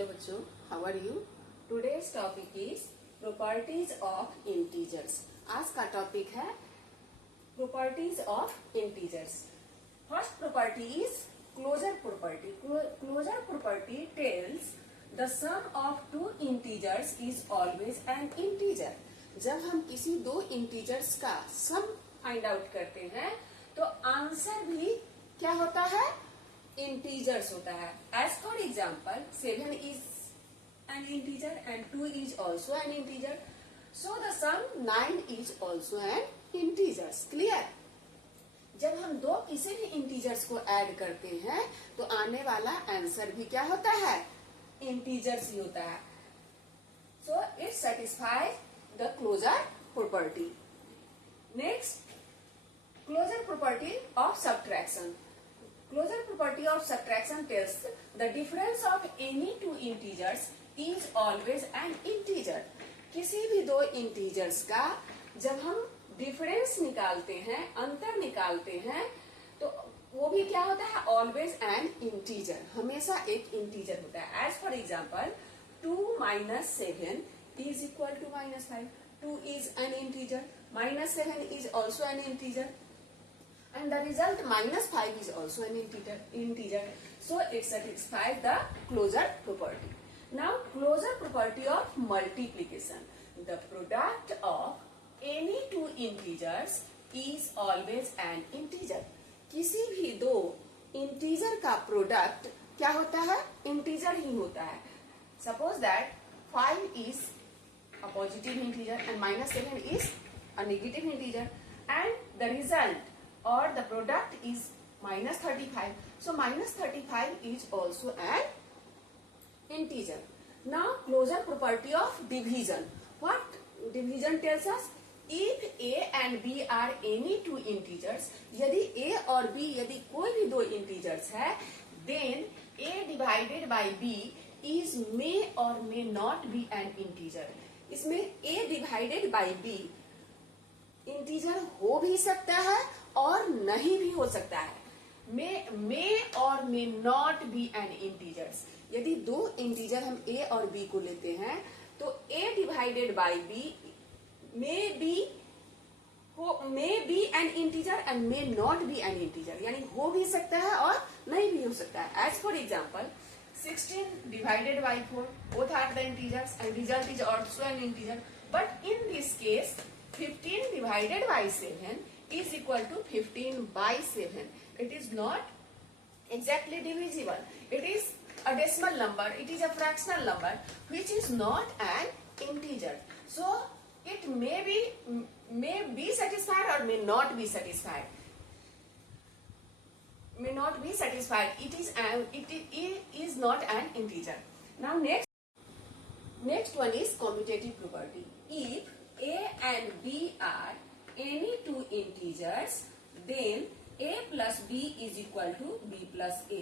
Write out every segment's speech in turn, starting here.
Hello बच्चों, how are you? Today's topic is properties of integers. आज का topic है properties of integers. First property is closure property. Closure property tells the sum of two integers is always an integer. जब हम किसी दो integers का sum find out करते हैं तो आंसर भी क्या होता है? इंटीजर्स होता है। As for example 7 is an integer and 2 is also an integer, so the sum 9 is also an integers. Clear? जब हम दो किसी भी इंटीजर्स को ऐड करते हैं तो आने वाला आंसर भी क्या होता है? इंटीजर्स ही होता है। So it satisfies the closure property. Next, closure property of subtraction. Closure property of subtraction tells the difference of any two integers is always an integer. किसी भी दो इंटीजर्स का जब हम डिफरेंस निकालते हैं, अंतर निकालते हैं, तो वो भी क्या होता है? ऑलवेज एन इंटीजर, हमेशा एक इंटीजर होता है। As for example 2 - 7 is equal to -5. 2 is an integer, -7 is also an integer. And the result -5 is also an integer. So it satisfies the closure property. Now closure property of multiplication. The product of any two integers is always an integer. किसी भी दो integer का product क्या होता है? Integer ही होता है। Suppose that 5 is a positive integer and -7 is a negative integer, and the result or the product is -35. So -35 is also an integer. Now closure property of division. What division tells us? If a and b are any two integers, यदि a और b यदि कोई भी दो integers है, then a divided by b is may or may not be an integer. इसमें a divided by b integer हो भी सकता है और नहीं भी हो सकता है। मे और may not be an integers. यदि दो इंटीजर हम ए और बी को लेते हैं तो A divided by B may be an integer and may not be an integer, यानी हो भी सकता है और नहीं भी हो सकता है। As for example 16 divided by 4, both are the integers and result is also an integer. But in this case 15 divided by 7 is equal to 15 by 7. It is not exactly divisible. It is a decimal number. It is a fractional number which is not an integer. So it may be satisfied or may not be satisfied. May not be satisfied. It is not an integer. Now next one is commutative property. If a and b are any two integers, then a plus b is equal to b plus a.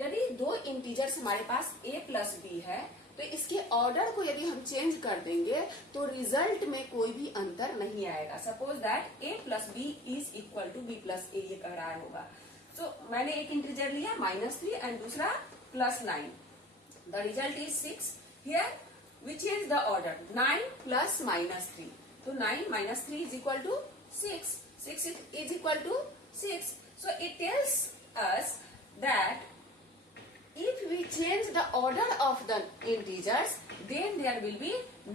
यदि दो integers हमारे पास a plus b है तो इसके order को यदि हम change कर देंगे तो रिजल्ट में कोई भी अंतर नहीं आएगा। Suppose that a plus b is equal to b plus a, ये कह रहा होगा। तो मैंने एक इंटीजर लिया -3 एंड दूसरा +9। The result is 6। Here we change the order, 9 plus -3. So 9 minus 3 is equal to 6. 6 is equal to 6. So it tells us that if we change the order of the integers, then there will be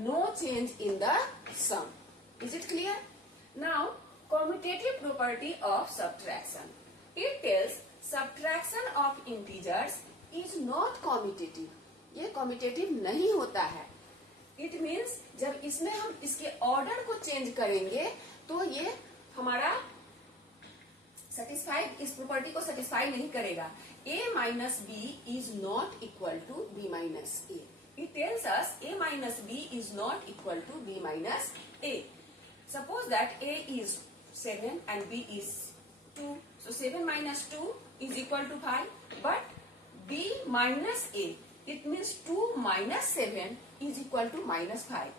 no change in the sum. Is it clear? Now commutative property of subtraction. It tells subtraction of integers is not commutative. ये commutative नहीं होता है। It means जब इसमें हम इसके order को change करेंगे तो ये हमारा सेटिस्फाइड, इस प्रॉपर्टी को सेटिस्फाई नहीं करेगा। a minus b is not equal to b minus a. It tells us a minus b is not equal to b minus a. Suppose that a is 7 and b is 2. So 7 minus 2 is equal to 5. But b minus a, it means 2 minus 7 is equal to -5.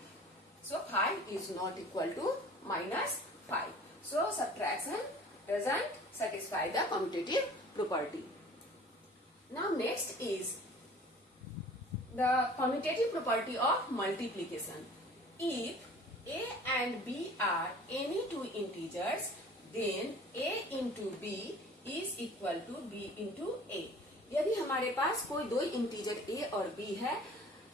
So 5 is not equal to -5. So subtraction doesn't satisfy the commutative property. Now next is The commutative property of multiplication. If a and b are any two integers, then a into b is equal to b into a. यदि हमारे पास कोई दो integer a और b है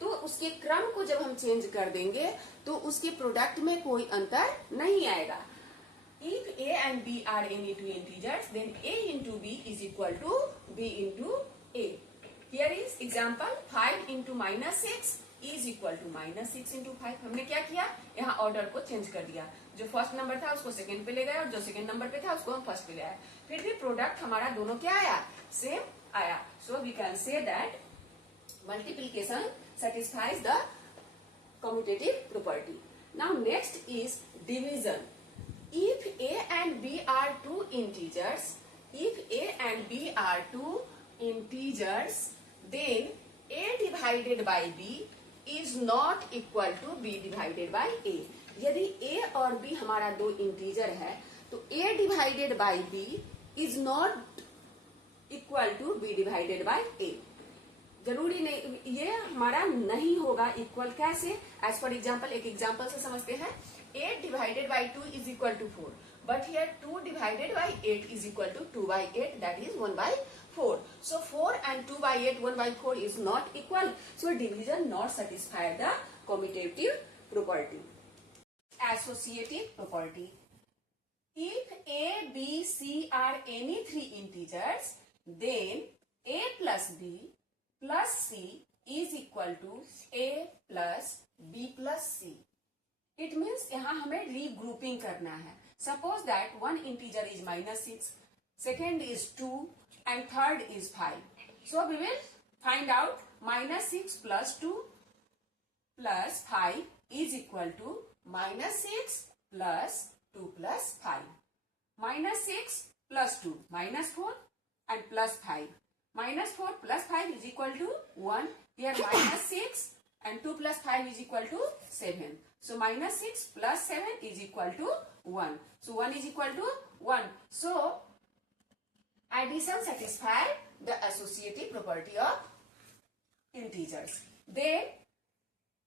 तो उसके क्रम को जब हम चेंज कर देंगे तो उसके प्रोडक्ट में कोई अंतर नहीं आएगा. If a and b are any two integers, then a into b is equal to b into a. Here is example 5 into minus 6 is equal to minus 6 into 5. हमने क्या किया, यहाँ ऑर्डर को चेंज कर दिया. जो फर्स्ट नंबर था उसको सेकंड पे ले गए और जो सेकंड नंबर पे था उसको हम फर्स्ट पे ले आए. फिर भी प्रोडक्ट हमारा दोनों क्या आया, सेम आया. So we can say that multiplication satisfies the commutative property. Now next is division. If a and b are two integers, then a divided by b is not equal to b divided by a. यदि a और b हमारा दो integer है तो a divided by b is not equal to b divided by a. जरूरी नहीं, ये हमारा नहीं होगा इक्वल. कैसे? एज पर एग्जाम्पल, एक एग्जाम्पल से समझते हैं. 8 divided by 2 is equal to 4. But here 2 divided by 8 is equal to 2 by 8, that is 1 by 4. So 4 and 2 by 8, 1 by 4 is not equal. So division not satisfy the commutative property. Associative property. If a, b, c are any three integers, then a plus b plus c is equal to a plus b plus c. It means यहाँ हमें regrouping करना है. Suppose that one integer is minus 6, second is 2 and third is 5. So we will find out minus 6 plus 2 plus 5 is equal to minus 6 plus 2 plus 5. Minus 6 plus 2 minus 4 and plus 5. Minus 4 plus 5 is equal to 1. Here minus 6 and 2 plus 5 is equal to 7. So minus 6 plus 7 is equal to 1. So 1 is equal to 1. So addition satisfies the associative property of integers. Then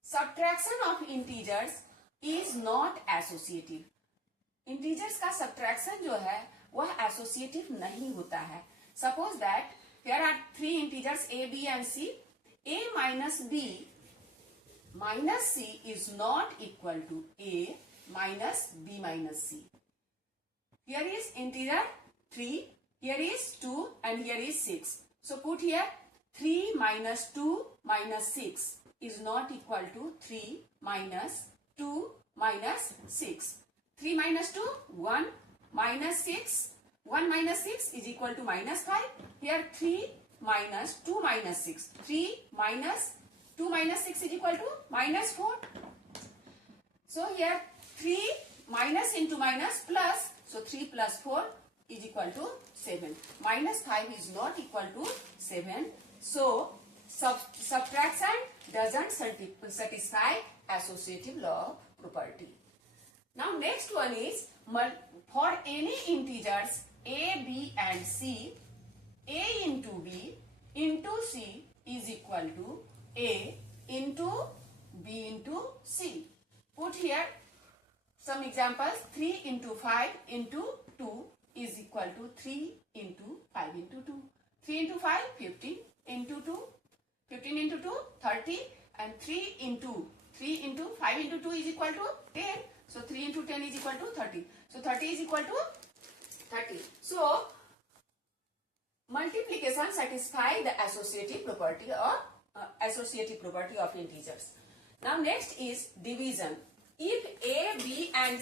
subtraction of integers is not associative. Integers का subtraction जो है वह associative नहीं होता है. Suppose that here are three integers a, b and c. A minus b minus c is not equal to a minus b minus c. Here is integer 3, here is 2 and here is 6. So put here 3 minus 2 minus 6 is not equal to 3 minus 2 minus 6. 3 minus 2, 1 minus 6. 1 minus 6 is equal to minus 5. Here 3 minus 2 minus 6. 3 minus 2 minus 6 is equal to minus 4. So here 3 minus into minus plus. So 3 plus 4 is equal to 7. Minus 5 is not equal to 7. So subtraction doesn't satisfy associative law property. Now next one is for any integers a, b and c, a into b into c is equal to a into b into c. Put here some examples. 3 into 5 into 2 is equal to 3 into 5 into 2. 3 into 5, 15 into 2. 15 into 2, 30. And 3 into 5 into 2 is equal to 10. So 3 into 10 is equal to 30. So 30 is equal to 30. So multiplication satisfy the associative property of integers. Now next is division. If a, b and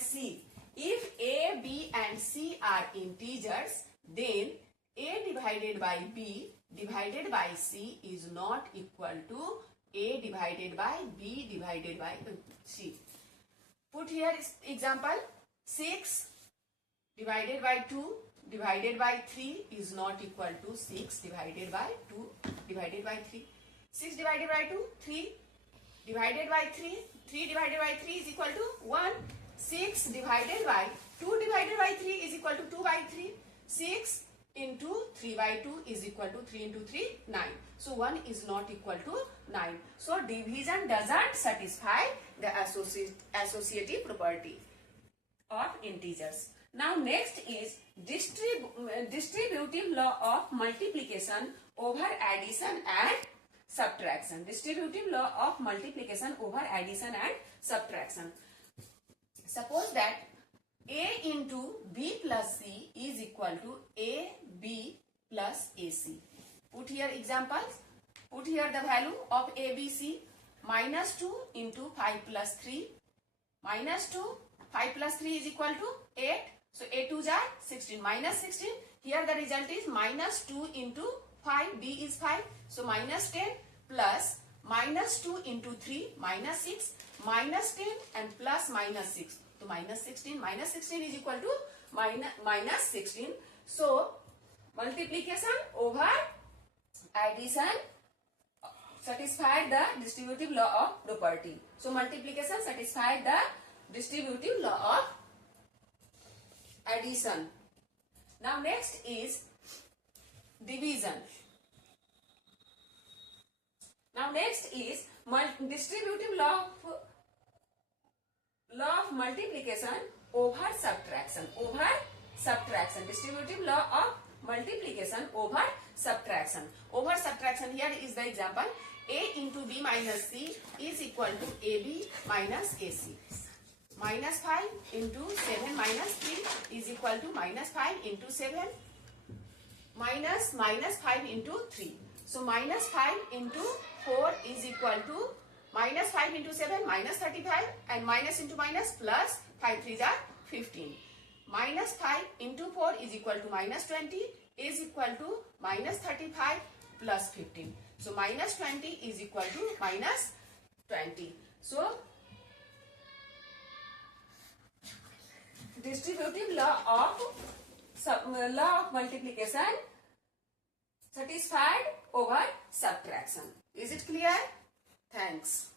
c are integers, then a divided by b divided by c is not equal to a divided by b divided by c. Put here example 6 divided by 2 divided by 3 is not equal to 6 divided by 2 divided by 3. 6 divided by 2, 3 divided by 3, 3 divided by 3 is equal to 1. 6 divided by 2 divided by 3 is equal to 2 by 3. 6 into 3 by 2 is equal to 3 into 3, 9. So 1 is not equal to 9. So division doesn't satisfy the associative property of integers. Now next is distributive law of multiplication over addition and subtraction. Distributive law of multiplication over addition and subtraction. Suppose that A into B plus C is equal to AB plus AC. Put here examples. Put here the value of ABC. Minus 2 into 5 plus 3. Minus 2. 5 plus 3 is equal to 8. So 8 2s are 16. Minus 16. Here the result is minus 2 into 5. B is 5. So minus 10 plus minus 2 into 3. Minus 6. Minus 10 and plus minus 6. So minus 16. Minus 16 is equal to minus 16. So multiplication over addition satisfied the distributive law of property. So multiplication satisfied the distributive law of addition. Now next is division. Now next is distributive law of multiplication over subtraction. Over subtraction. Distributive law of multiplication over subtraction. Over subtraction, here is the example. A into B minus C is equal to AB minus AC. Minus 5 into 7 minus 3 is equal to minus 5 into 7 minus 5 into 3. So minus 5 into 4 is equal to minus 5 into 7 minus 35 and minus into minus plus 5 3s are 15. Minus 5 into 4 is equal to minus 20 is equal to minus 35 plus 15. So minus 20 is equal to minus 20. So distributive law of multiplication satisfied over subtraction. Is it clear? Thanks.